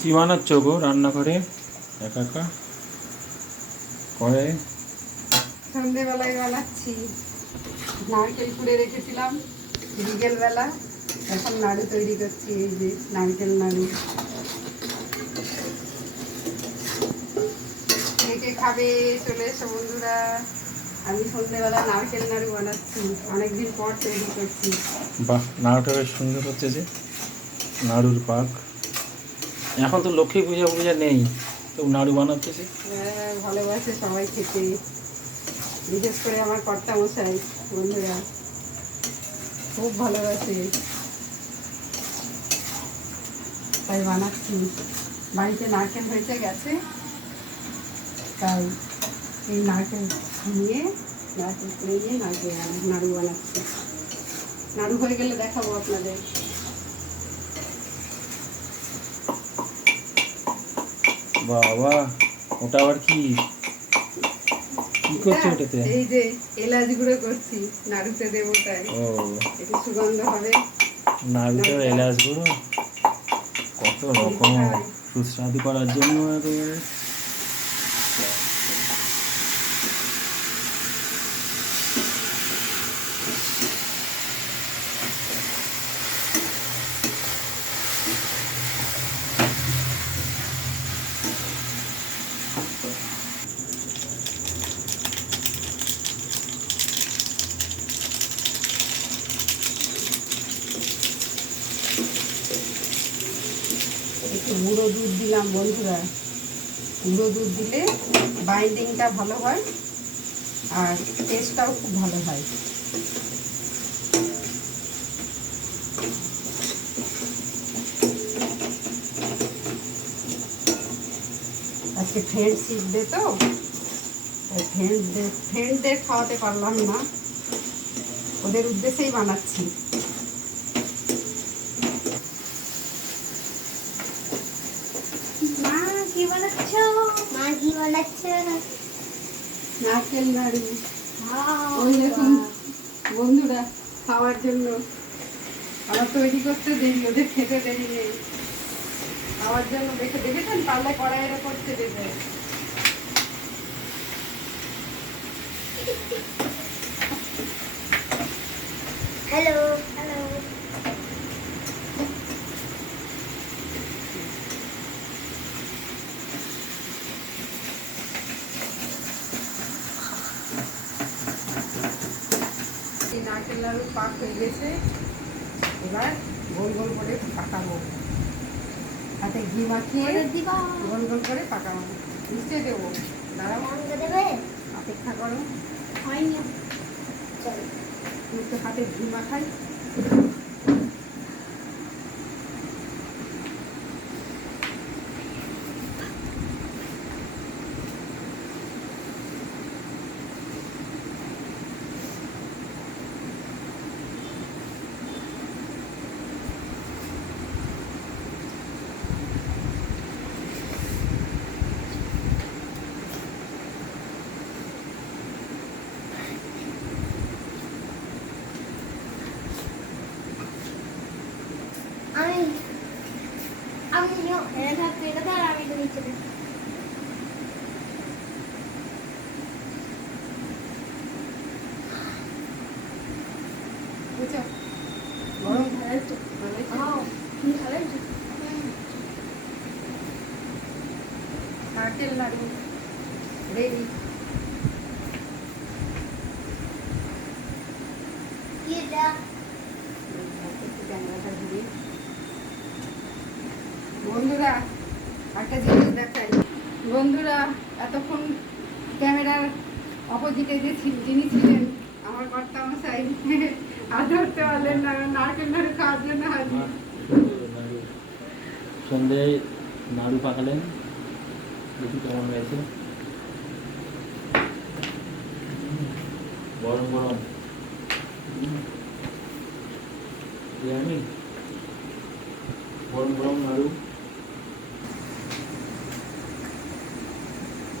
কি বানাচ্ছ গো রান্নাঘরে একা একা করে? সন্ধ্যেবেলায় বানাচ্ছি, নারকেল কুড়ে রেখেছিলাম বিকেলবেলা, এখন নাড়ু তৈরি করছি। এই যে নারকেল নাড়ু, কে কে খাবে চলে এসো বন্ধুরা। আমি সন্ধ্যেবেলা নারকেল নাড়ু বানাচ্ছি, অনেকদিন পর তৈরি করছি। বাহ, নাড়ুটা বেশ সুন্দর হচ্ছে যে, নাড়ুর পাক। এখন তো লক্ষ্মী পূজা পূজা নেই, তো নাড়ু বানাচ্ছে যে। হ্যাঁ, ভালোবাসে সবাই খেতে, বিশেষ করে আমার কর্তা মশাই বন্ধুরা খুব ভালোবাসে, তাই বানাচ্ছি। বাড়িতে নারকেল হয়েছে গেছে, তাই এই নারকেল নিয়ে নারকেল করে নিয়ে নারকেল নাড়ু বানাচ্ছি। নাড়ু হয়ে গেলে দেখাবো আপনাদের। বাবা, ওটা আবার কি কি করছো ওটাতে? এই যে এলাচ গুঁড়ো করছি, নাড়ুতে দেবো তাই ও, একটু সুগন্ধ হবে। নাড়ুতে এলাচ গুঁড়ো, কত রকম সুস্বাদু করার জন্য একেবারে। একটু গুঁড়ো দুধ দিলাম বন্ধুরা, গুঁড়ো দুধ দিলে বাইন্ডিংটা ভালো হয় আর টেস্টটাও খুব ভালো হয়। আজকে ফ্রেন্ড শিখবে তো, ফ্রেন্ডদের খাওয়াতে পারলাম না, ওদের উদ্দেশ্যেই বানাচ্ছি। মা কি বানাচ্ছ? মা কি বানাচ্ছ? নারকেল নাড়ু। ওই ওই দেখুন বন্ধুরা, খাওয়ার জন্য। আমার তৈরি করতে দেরি, ওদের খেতে দেরি নেই, খাওয়ার জন্য দেখেছেন পারলে কড়াইয়ের করতে দেবে। Hello hello. এই নারকেল নাড়ু পাক হয়ে গেছে, এবার গোল গোল করে পাকাবো, হাতে ঘি মাখিয়ে দিবা গোল গোল করে পাকাবো। নিশ্চয়ই দেবো, দাঁড়াও মন্দ দেবে? অপেক্ষা করো, হয়নি। চল একটু হাতে ঘি মাখাই। আমি আমি এনে থাকতে এটা ধর, আমি তো নিচে দেব। বুঝছো, গরম ভালো তো, তুমি খাবে? নারকেল নাড়ু রেডি। কি এটা? ক্যামেরাটা ঘুরিয়ে বন্ধুরা একটা জিনিস দেখাই। বন্ধুরা, এতক্ষণ ক্যামেরার অপোজিটে যে যিনি ছিলেন আমার কর্তা মশাই আর ধরতে পারলেন না, নারকেল নাড়ু খাওয়ার জন্য হাজির। সন্ধ্যায় নাড়ু পাকালেন, দেখি কেমন হয়েছে। গরম গরম আমি গরম গরম নাড়ু।